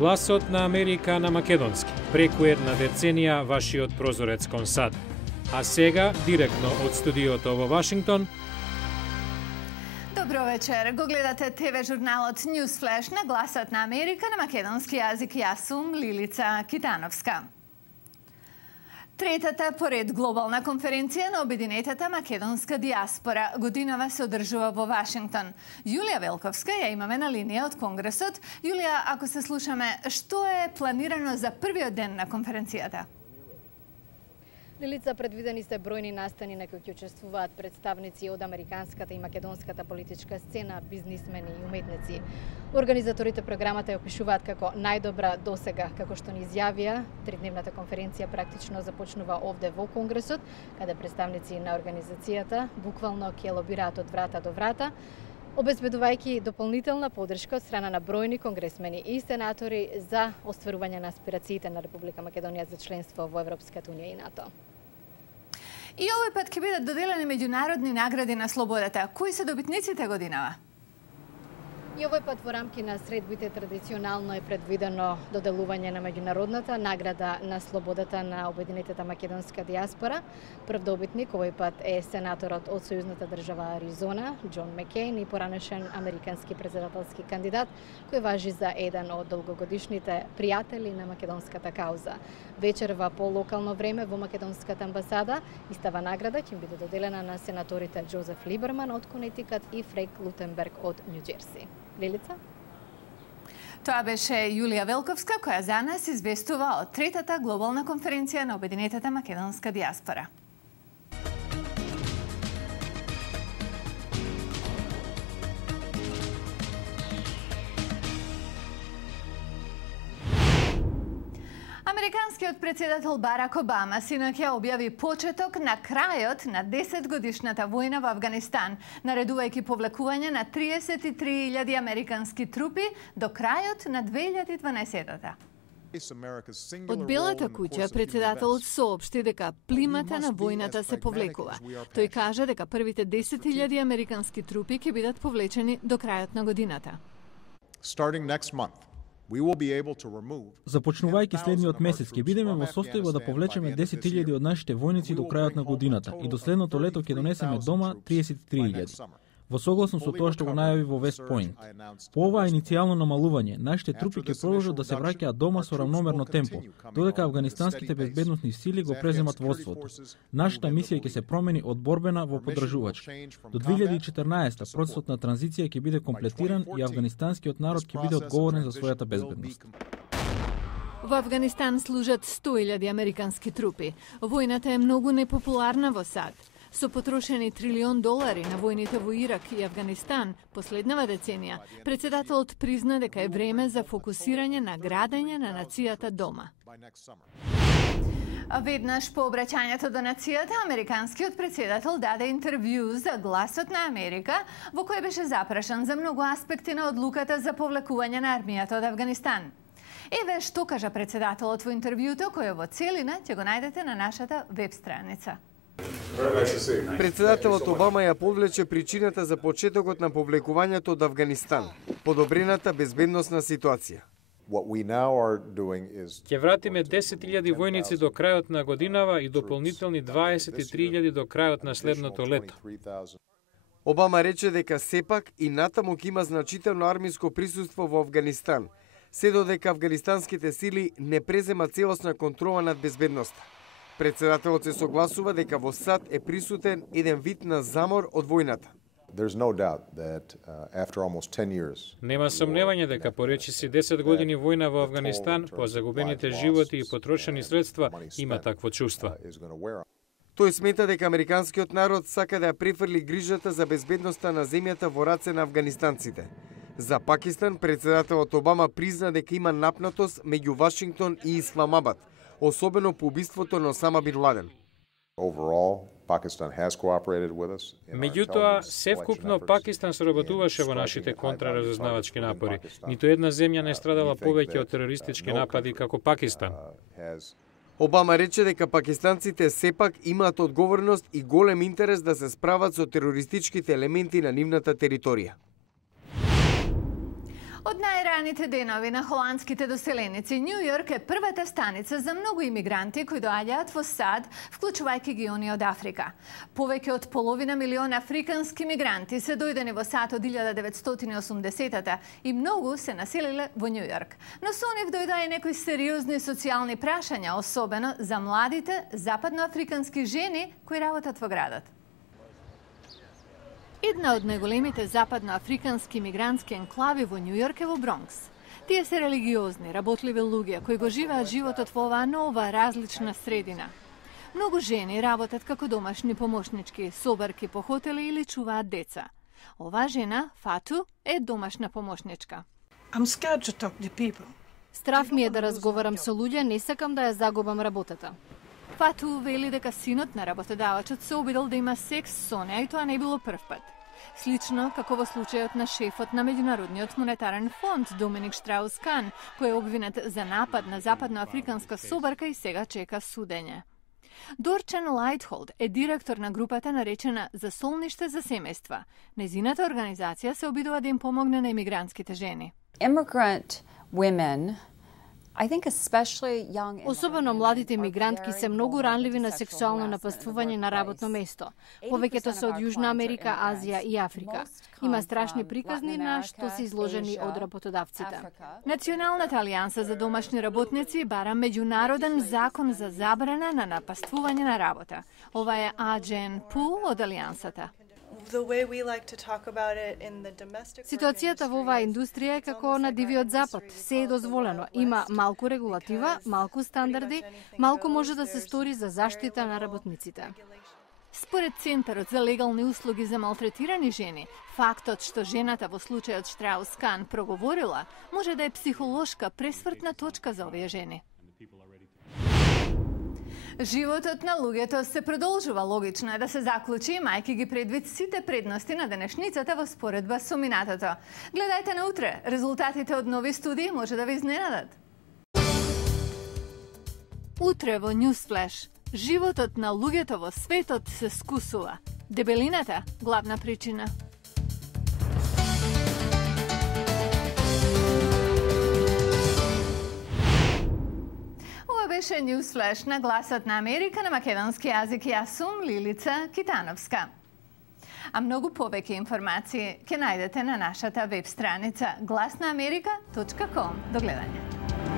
Гласот на Америка на македонски. Преку една деценија вашиот прозорец кон САД. А сега, директно од студиото во Вашингтон. Добро вечер. Го гледате ТВ журналот Newsflash на Гласот на Америка на македонски јазик. Јас сум Лилица Китановска. Третата поред глобална конференција на обединетата македонска диаспора годинава се одржува во Вашингтон. Јулија Велковска ја имаме на линија од Конгресот. Јулија, ако се слушаме, што е планирано за првиот ден на конференцијата? Лилица, предвидени се бројни настани на кои ќе учествуваат представници од американската и македонската политичка сцена, бизнисмени и уметници. Организаторите програмата ја опишуваат како најдобра досега, како што ни изјавија. Тридневната конференција практично започнува овде во Конгресот, каде представници на организацијата буквално ќе лобираат од врата до врата, обезбедувајќи дополнителна поддршка од страна на бројни конгресмени и сенатори за остварување на аспирациите на Република Македонија за членство во Европската унија и НАТО. И овој пат ќе бидат доделени меѓународни награди на слободата. Кои се добитниците годинава? И овој пат во рамки на средбите традиционално е предвидено доделување на меѓународната награда на слободата на обединетата македонска диаспора. Прв добитник овој пат е сенаторот од сојузната држава Аризона, Џон Маккейн, и поранешен американски председателски кандидат, кој важи за еден од долгогодишните пријатели на македонската кауза. Вечерва по локално време во македонската амбасада истава награда ќе биде доделена на сенаторите Џозеф Либерман од Конетикат и Фред Лутенберг од Њу Џерси. Лилица? Тоа беше Јулија Велковска, која за нас известува од третата глобална конференција на обединетата македонска диаспора. Американскиот председател Барак Обама синоќа објави почеток на крајот на 10-годишната војна во Авганистан, наредувајќи повлекување на 33.000 американски трупи до крајот на 2012-та. Од Белата куќа председателот соопшти дека плимата на војната се повлекува. Тој кажа дека првите 10.000 американски трупи ќе бидат повлечени до крајот на годината. Започнувајќи следниот месец ќе бидеме во состојба да повлечеме 10.000 од нашите војници до крајот на годината и до следното лето ќе донесеме дома 33.000. Во согласност со тоа што го најави во Вест Поинт. По оваа иницијално намалување, нашите трупи ќе продолжат да се враќаат дома со рамномерно темпо, додека афганистанските безбедносни сили го преземат водството. Нашата мисија ќе се промени од борбена во поддржувачка. До 2014 процесот на транзиција ќе биде комплетиран и афганистанскиот народ ќе биде одговорен за својата безбедност. Во Авганистан служат 100.000 американски трупи. Војната е многу непопуларна во САД. Со потрошени $1 трилион на војните во Ирак и Авганистан последнава деценија, председателот призна дека е време за фокусирање на градење на нацијата дома. Веднаш по обраќањето до нацијата, американскиот председател даде интервју за Гласот на Америка, во кој беше запрашан за многу аспекти на одлуката за повлекување на армијата од Авганистан. Еве што кажа председателот во интервјуто, кој во целина ќе го најдете на нашата веб страница. Председателот Обама ја повлече причината за почетокот на повлекувањето од Авганистан, подобрената безбедносна ситуација. Ќе вратиме 10.000 војници до крајот на годинава и дополнителни 23.000 до крајот на следното лето. Обама рече дека сепак и натаму ќе има значително армиско присуство во Авганистан, се додека афганистанските сили не преземат целосна контрола над безбедноста. Председателот се согласува дека во САД е присутен еден вид на замор од војната. Нема сомневање дека по речиси 10 години војна во Авганистан, по загубените животи и потрошени средства, има такво чувство. Тој смета дека американскиот народ сака да ја префрли грижата за безбедноста на земјата во раце на афганистанците. За Пакистан, председателот Обама призна дека има напнатост меѓу Вашингтон и Исламабад, особено по убиството на Осама бин Ладен. Меѓутоа, севкупно Пакистан соработуваше во нашите контраразузнавачки напори. Ниту една земја не страдала повеќе од терористички напади како Пакистан. Обама рече дека пакистанците сепак имаат одговорност и голем интерес да се справат со терористичките елементи на нивната територија. Од најраните денови на холандските доселеници, Њу Јорк е првата станица за многу имигранти кои доаѓаат во САД, вклучувајќи ги они од Африка. Повеќе од половина милион африкански мигранти се дојдени во САД од 1980-та и многу се населиле во Њу Јорк. Но со нив дојдоа и некои сериозни социјални прашања, особено за младите западноафрикански жени кои работат во градот. Една од најголемите западноафрикански мигрантски енклави во Њу Јорк е во Бронкс. Тие се религиозни, работливи луѓе кои го живеат животот во оваа нова, различна средина. Многу жени работат како домашни помошнички, собарки по хотели или чуваат деца. Оваа жена, Фату, е домашна помошничка. Страф ми е да разговарам со луѓе, не сакам да ја загубам работата. Фату вели дека синот на работодавачот се обидел да има секс со неа и тоа не било прв пат. Слично како во случајот на шефот на Меѓународниот монетарен фонд Доминик Штраус-Кан, кој е обвинет за напад на западноафриканска собарка и сега чека судење. Дорчен Лајтхолд е директор на групата наречена За солниште за семејства. Незината организација се обидува да им помогне на имигрантските жени. Immigrant women, Особено младите мигрантки се многу ранливи на сексуално напаствување на работно место. Повеќето се од Јужна Америка, Азија и Африка. Има страшни приказни на што се изложени од работодавците. Националната алијанса за домашни работници бара меѓународен закон за забрана на напаствување на работа. Ова е Аџен Пу од алијансата. Ситуацијата во оваа индустрија е како на дивиот запад. Се е дозволено. Има малку регулатива, малку стандарди, малку може да се стори за заштита на работниците. Според Центарот за легални услуги за малтретирани жени, фактот што жената во случајот Штраус-Кан проговорила може да е психолошка пресвртна точка за овие жени. Животот на луѓето се продолжува. Логично е да се заклучи, мајки ги предвид сите предности на денешницата во споредба со минатото. Гледајте на утре. Резултатите од нови студии може да ви изненадат. Утре во Newsflash. Животот на луѓето во светот се скусува. Дебелината – главна причина. Ова беше Newsflash на Гласот на Америка на македонски јазик. Јас сум Лилица Китановска. А многу повеќе информации ќе најдете на нашата веб страница glasnaamerika.com. До гледање.